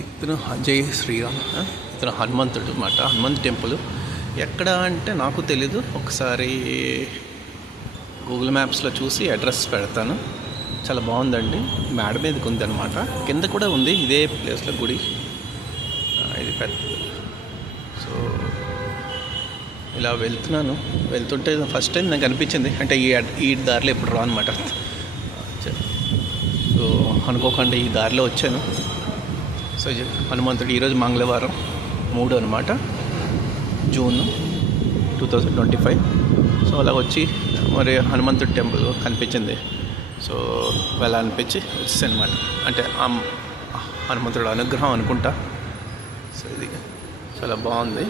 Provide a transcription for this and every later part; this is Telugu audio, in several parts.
ఇతను జై శ్రీరామ్, ఇతను హనుమంతుడు అన్నమాట. హనుమంత్ టెంపుల్ ఎక్కడ అంటే నాకు తెలీదు. ఒకసారి గూగుల్ మ్యాప్స్లో చూసి అడ్రస్ పెడతాను. చాలా బాగుందండి. మేడ మీదకి ఉంది అనమాట. కింద కూడా ఉంది ఇదే ప్లేస్లో గుడి. ఇది పెద్ద. సో ఇలా వెళ్తుంటే ఫస్ట్ టైం నాకు అనిపించింది, అంటే ఈ దారిలో ఎప్పుడు రా అనమాట. సో అనుకోకుండా ఈ దారిలో వచ్చాను. సో హనుమంతుడు ఈరోజు మంగళవారం 3 అనమాట, జూన్ 2025. సో అలా వచ్చి మరి హనుమంతుడి టెంపుల్ కనిపించింది. సో వెళ్ళాలనిపించి వచ్చేసాను అనమాట. అంటే హనుమంతుడు అనుగ్రహం అనుకుంటా. సో ఇది చాలా బాగుంది.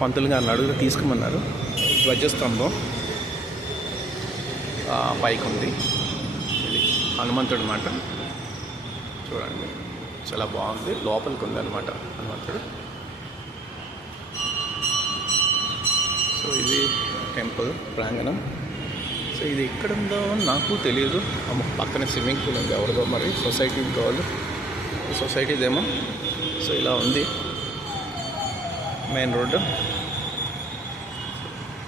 పంతులు గారిని అడుగు తీసుకోమన్నారు. ధ్వజస్తంభం పైకి ఉంది. ఇది హనుమంతుడు అన్నమాట. చూడండి చాలా బాగుంది. లోపలికి ఉంది అనమాట హనుమంతుడు. సో ఇది టెంపుల్ ప్రాంగణం. సో ఇది ఎక్కడ ఉందో నాకు తెలియదు. పక్కన స్విమ్మింగ్ పూల్ ఉంది, ఎవరిదో మరి సొసైటీ వాళ్ళు, సొసైటీదేమో. సో ఇలా ఉంది మెయిన్ రోడ్డు.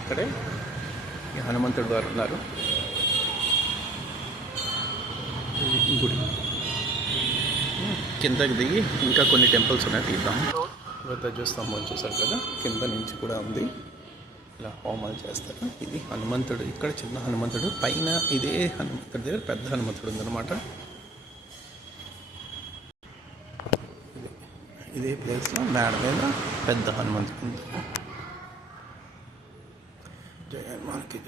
ఇక్కడే ఈ హనుమంతుడు గారు ఉన్నారు. గుడి కిందకి దిగి ఇంకా కొన్ని టెంపుల్స్ ఉన్నాయి, తీద్దాం. ధ్వజస్తంభం చూసారు కదా, కింద నుంచి కూడా ఉంది. ఇలా హోమాలు చేస్తారు. ఇది హనుమంతుడు. ఇక్కడ చిన్న హనుమంతుడు, పైన ఇదే హనుమంతుడి దగ్గర పెద్ద హనుమంతుడు ఉందన్నమాట. ఇదే ప్లేస్లో మేడ మీద పెద్ద హనుమంతుడు ఉంది. జయ హనుమాన్కి.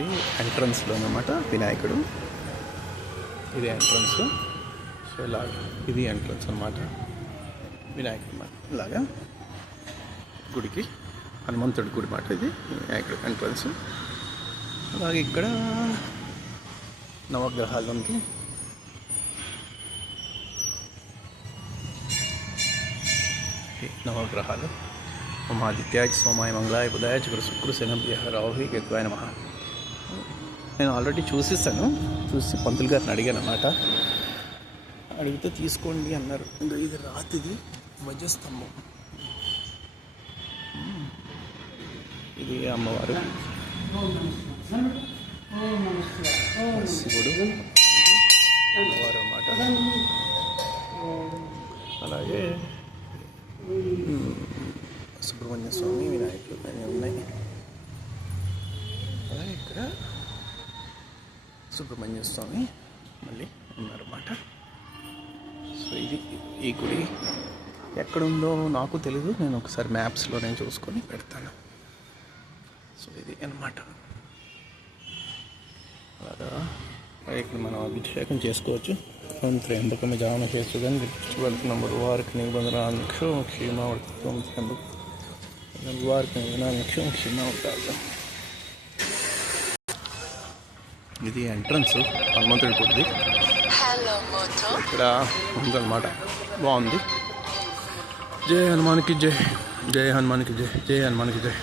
ఇది ఎంట్రన్స్లో అన్నమాట వినాయకుడు. ఇది ఎంట్రన్స్. సో ఇలా ఇది ఎంట్రన్స్ అన్నమాట వినాయకుడు మాట. ఇలాగా గుడికి హనుమంతుడి గుడి మాట. ఇది వినాయకుడు ఎంట్రన్స్. అలాగే ఇక్కడ నవగ్రహాలు ఉంది. నవగ్రహాలు. ఆదిత్యాయ సోమాయ మంగళాయ బుధాయ చక్ర శుక్ర శనభ్య రాహుల్ కేతువాయ నమః. నేను ఆల్రెడీ చూసి పంతులు గారిని అడిగాను అన్నమాట. అడిగితే తీసుకోండి అన్నారు. ఇది రాతిది ధ్వజస్తంభం. ఇది అమ్మవారు, శివుడు అమ్మవారు అన్నమాట. అలాగే సుబ్రహ్మణ్య స్వామి, వినాయకుడు అన్నీ ఉన్నాయి. అలాగే ఇక్కడ సుబ్రహ్మణ్య స్వామి మళ్ళీ ఉన్నారన్నమాట. సో ఇది ఈ గుడి ఎక్కడుందో నాకు తెలీదు. నేను ఒకసారి మ్యాప్స్లో నేను చూసుకొని పెడతాను. సో ఇది అన్నమాట. అలాగా ఇక్కడ మనం అభిషేకం చేసుకోవచ్చు. త్రయంబకం జామ చేస్తుందని వెళ్తున్నాం. వారికి నిబంధనక్షో క్షీమావర్తం వారికి నిబంధనక్షం క్షీమావర్తాలు. ఇది ఎంట్రన్స్ హనుమంతుడి గుడి. ఇక్కడ ఉందన్నమాట. బాగుంది. జై హనుమాన్కి జై, జై హనుమాన్కి జై, జై హనుమాన్కి జై.